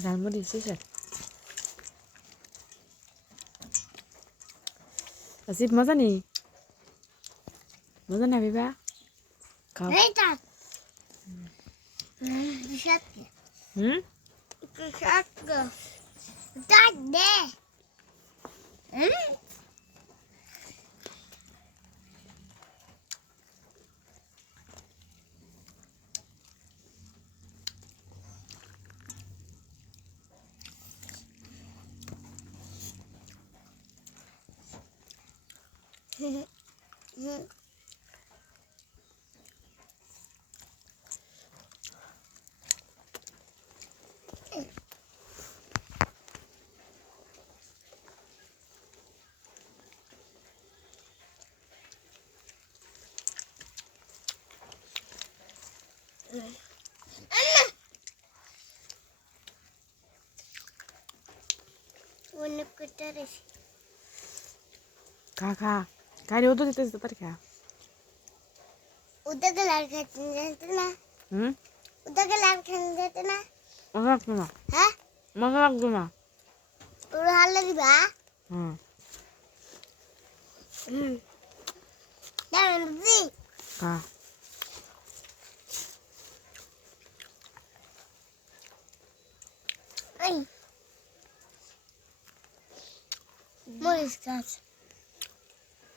잘못 있으세요? Asif maza ne? Maza ne biba? Ka. Ne ta? Kışatkı. Hı? Kışatkı. Tak de. Hı? ஒன்று குட்டரசி காக்கா కానీ వద్దు తెచ్చి తరికా ఉద్దగా లాడుకుంటున్నా ఉద్దగా లాడుకుంటున్నా మగలాడుతున్నా మగలాడుతున్నా ఇప్పుడు హల్లది బా Morris Katz.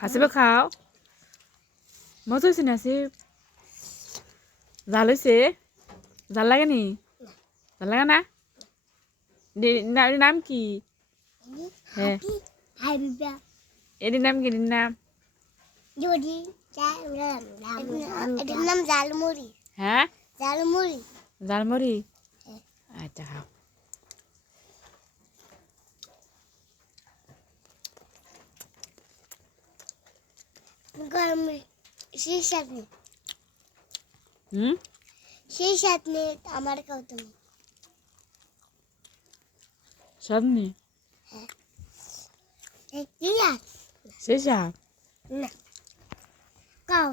হাসিবে খাও মজা হয়েছে না হাসিব জাল হয়েছে জাল লাগে নি জাল লাগে না নাম কি হ্যাঁ এটির নাম কি এটির নাম এটির নাম জালমুড়ি হ্যাঁ জালমুড়ি জালমুড়ি আচ্ছা খাও গরমে সেই চাটনি হুম? সেই চাটনি আমার খাও তুমি চাটনি হ্যাঁ। সেই চাপ না। খাও